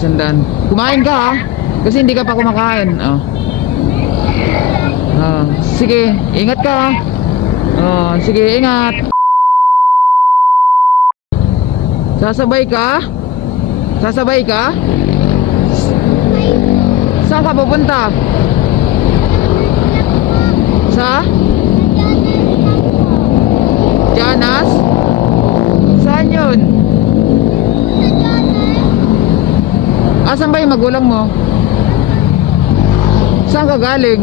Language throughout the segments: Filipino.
Sandaan. Kumain ka ha? Kasi hindi ka pa kumakain. Oh. Sige, ingat ka ha. Oh, sige, ingat. Sasabay ka? Sasabay ka? Saan ka pupunta? Sa? Janas? Saan yun? Asan ba yung magulang mo? Saan ka galing?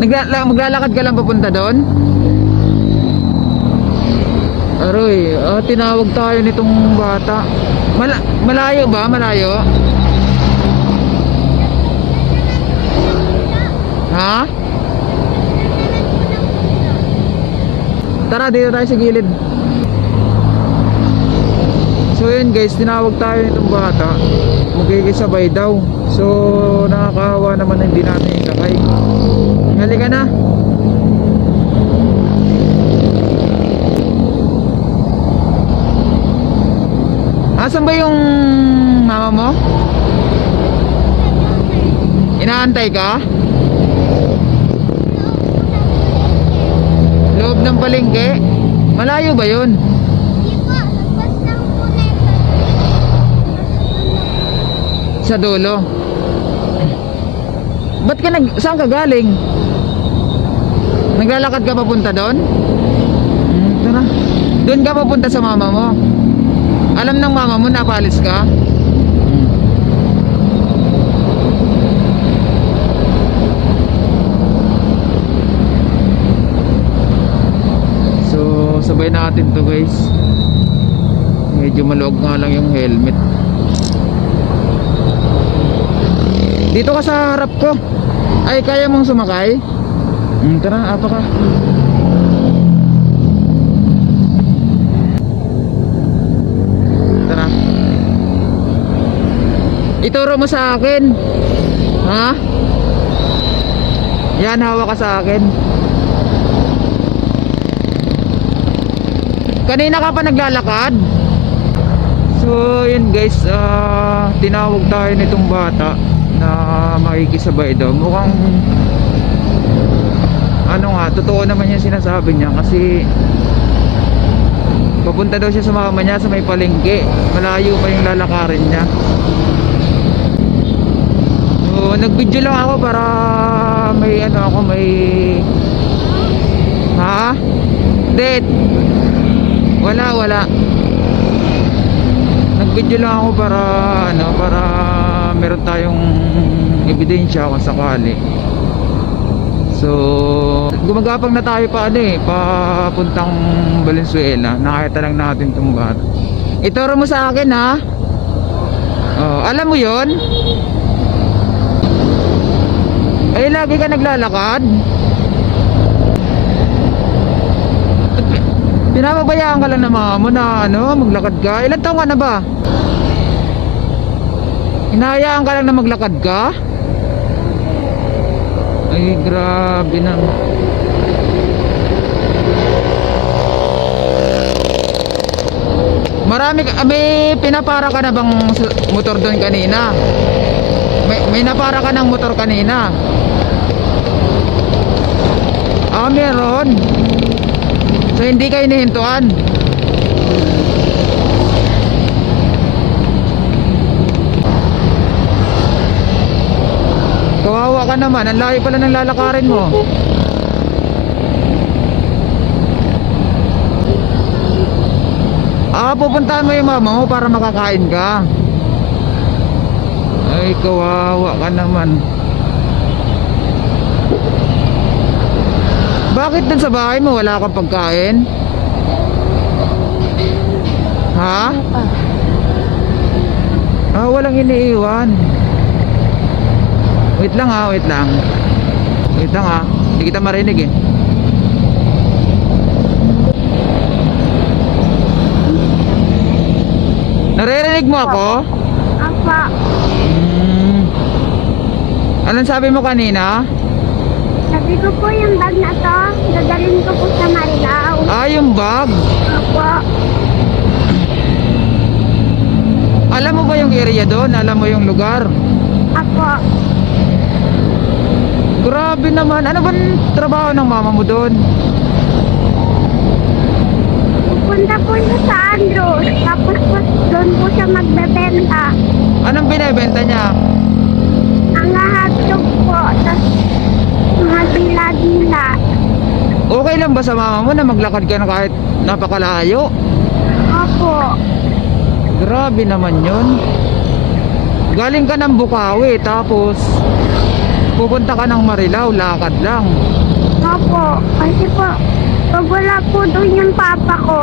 Maglalakad ka lang papunta doon? Aroy, tinawag tayo nitong bata. Malayo ba? Malayo? Ha? Tara, dito tayo sa gilid. So yun guys, tinawag tayo nitong bata. Magkikisabay daw. So nakakahawa naman, hindi natin ikakay. Halika na. Asan ba yung mama mo? Inaantay ka? Loob ng palengke? Malayo ba yun? Sa dulo. Ba't ka saan ka galing? Naglalakad ka papunta doon? Tara. Doon ka papunta sa mama mo. Alam ng mama mo na paalis ka? So sabay natin to guys. Medyo maluwag nga lang yung helmet. Dito ka sa harap ko. Ay, kaya mong sumakay? Tara, apa ka? Tara. Ituro mo sa akin. Ha? Yan, hawak ka sa akin. Kanina ka pa naglalakad? So, yun guys, tinawag tayo nitong bata na makikisabay daw. Mukhang ano nga, totoo naman yung sinasabi niya kasi papunta daw siya sa mama niya sa may palengke. Malayo pa yung lalakarin niya. So nag-video lang ako para may ano ako, may ha? Dead. Wala. Nag-video lang ako para ano, para meron tayong ebidensya kung sakali. So gumagapang na tayo pa papuntang Valenzuela. Nakita lang natin itong bata. Ituro mo sa akin ha. Alam mo yon? Ay lagi ka naglalakad. Pinapabayaan ka lang ng mama mo na maglakad ka. Ilan taon ka na ba? Hinahayaan ka lang na maglakad ka? Ay grabe na. May pinapara ka na bang motor doon kanina? May napara ka ng motor kanina? Meron. So hindi ka hinihintuan. Kawawa ka naman, ang layo pala ng lalakarin mo. Pupuntahan mo yung mama mo para makakain ka. Ay, kawawa ka naman. Bakit dun sa bahay mo wala kang pagkain? Ha? Walang iniiwan. Wait lang ha, wait lang. Wait lang ha, hindi kita marinig eh. Naririnig mo ako? Apa. Anong sabi mo kanina? Sabi ko po yung bag na to, dadalhin ko po sa Marilao. Yung bag? Opo. yung area doon? Alam mo yung lugar? Apo. Grabe naman. Ano ba trabaho ng mama mo doon? Pupunta po siya sa Andros. Tapos po doon po siya magbebenta. Anong binebenta niya? Ang hotdog po. Tapos mga dila-dila. Okay lang ba sa mama mo na maglakad ka na kahit napakalayo? Opo. Grabe naman yun. Galing ka ng Bukawi, tapos pupunta ka ng Marilao, lakad lang. Opo. Kasi po, pag wala po doon yung papa ko,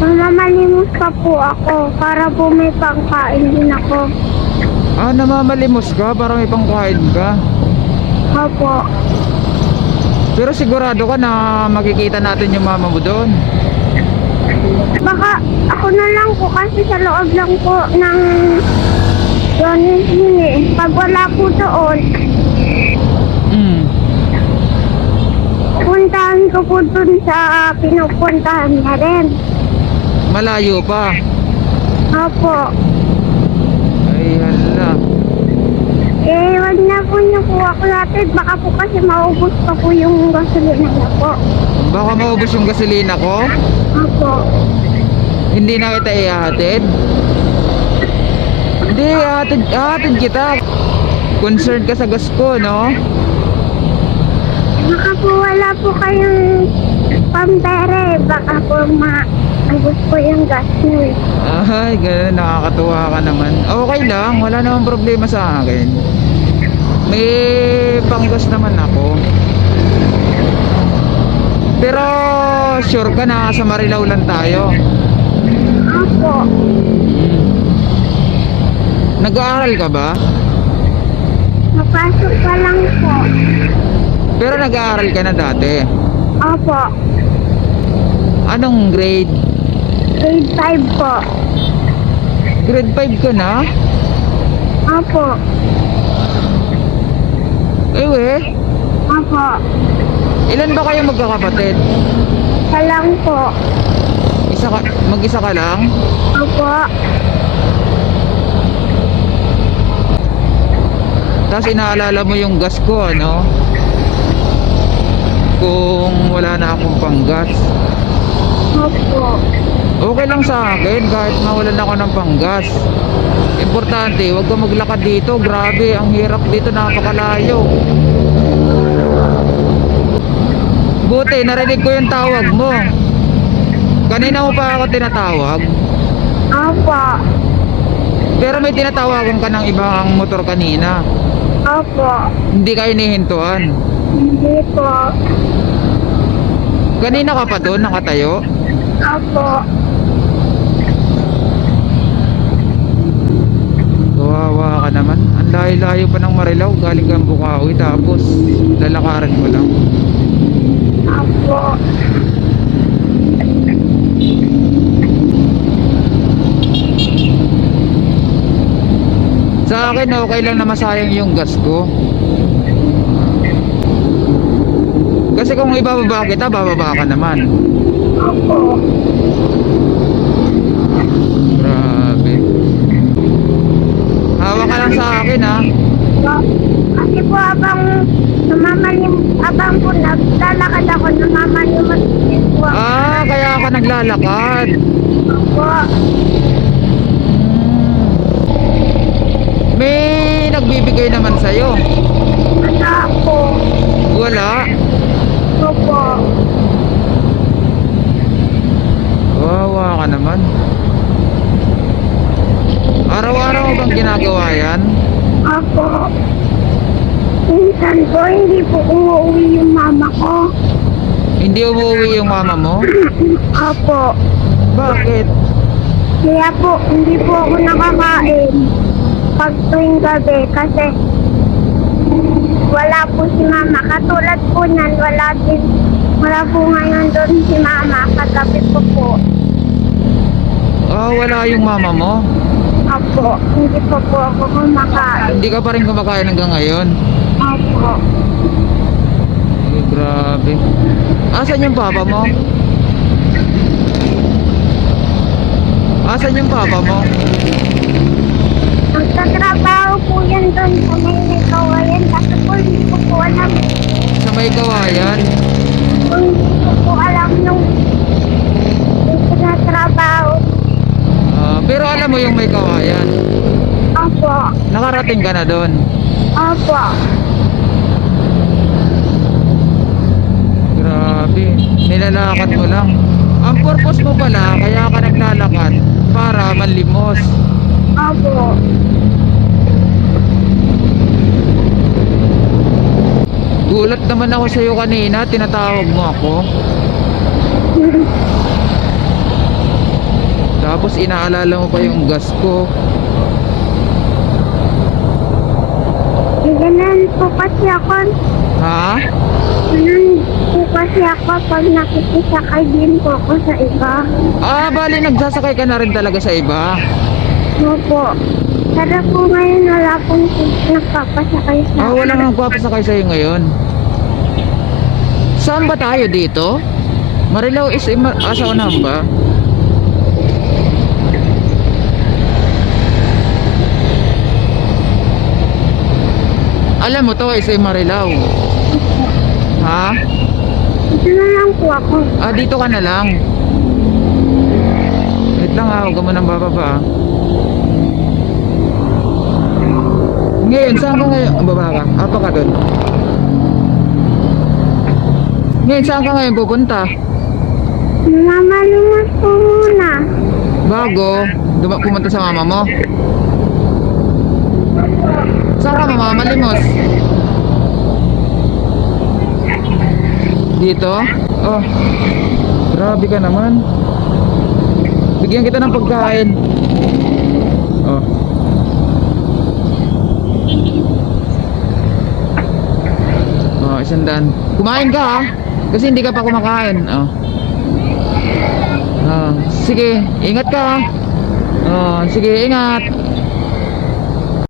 mamamalimos pa po ako para po may pangkain din ako. Ah, namamalimos ka para may pangkain ka. Opo. Pero sigurado ka na makikita natin yung mama mo doon. Baka ako na lang po kasi sa loob lang po ng yun eh. Pag wala po doon, Hmm. puntahan ko po doon sa pinupuntahan niya rin. Malayo pa. Opo. Ay, hala. Eh, wag na po niyo po ako natin. Baka po kasi maubos pa po yung gasolina niya po. Baka maubos yung gasolina ko. Opo. Hindi na kita ihahatid. Hindi, ihahatid kita. Concerned ka sa gas ko, no? Baka po wala po kayong pambere. Baka po maubos po yung gas niyo eh. Ay, ganun, nakakatuwa ka naman. Okay lang, wala namang problema sa akin. May panggas naman ako. Pero sure ka na sa Marilao lang tayo. Opo. Nag-aaral ka ba? Mapasok pa lang po. Pero nag-aaral ka na dati. Opo. Anong grade? Grade 5 po. Grade 5 ka na? Opo. Ewe, Opo. ilan ba kayo magkakapatid? Isa lang po. Mag-isa ka lang? Opo. Tapos inaalala mo yung gas ko, ano? Kung wala na akong panggas. Opo. Okay lang sa akin kahit mawalan ako ng panggas. Importante, huwag ka maglakad dito. Grabe, ang hirap dito, napakalayo. Buti, narinig ko yung tawag mo. Kanina mo pa ako tinatawag. Opo. Pero may tinatawagan ka ng ibang motor kanina. Opo. Hindi ka inihintuan. Hindi po. Kanina ka pa doon, nakatayo. Opo. Kawawa ka naman. Ang layo-layo pa ng Marilao. Galing kang Bukawi, tapos lalakaran mo lang. Opo. Sa akin, okay lang na masayang yung gas ko. Kasi kung ibababa kita, bababa ka naman. Opo. Grabe. Hawa ka lang sa akin, ha. Kasi po abang po naglalakad ako, namamalimot din po ako. Ah, kaya ka naglalakad. Opo. May nagbibigay naman sa'yo. Wala po. Wala. Opo. Kawawa ka naman. Araw-araw mo bang ginagawa yan? Opo. Minsan po, hindi po umuwi yung mama ko. Hindi umuwi yung mama mo? Opo. Bakit? Kaya po, hindi po ako nakakain pag tuwing gabi kasi wala po si mama. Katulad po niyan, wala po ngayon doon si mama. Kagabi po. Ah, wala yung mama mo? Opo, hindi po ako kumakain. Hindi ka pa rin kumakain hanggang ngayon? Opo. Ay, grabe. Asan yung papa mo? Asan yung papa mo? Nagtatrabaho po yan doon sa may kawayan. Kasi po hindi ko po alam. Sa may kawayan. Hindi ko po alam yung tinatrabaho. Pero alam mo yung may kawayan. Opo. Nakarating ka na doon. Opo. Grabe, nilalakad mo lang. Ang purpose mo pala, kaya ka naglalakad para manlimos. Opo. Gulat naman ako sa'yo kanina, tinatawag mo ako. Tapos inaalala mo pa yung gas ko. Ganun po kasi ako. Ha? Ganun po kasi ako pag nakikisakay din po ako sa iba. Bali nagsasakay ka na rin talaga sa iba. Opo. Pero po ngayon wala pong nagpapasakay sa Wala nang papasakay sa'yo ngayon. Saan ba tayo dito? Marilao is sa unahan ba? Alam mo to, isa Marilao. Ha? Ito na lang po ako. Dito ka na lang. Wait lang huwag ka mo nang bababa. Ngayon, saan ka ngayon? Baba ka? Apa ka doon? Ngayon, saan ka ngayon pupunta? Mamalimos po muna. Bago, pumunta sa mama mo. Saan ka mamamalimos? Dito? Oh, grabe ka naman. Bigyan kita ng pagkain. Oh. $100. Kumain ka ha? Kasi hindi ka pa kumakain. Sige, ingat ka ha? Sige, ingat.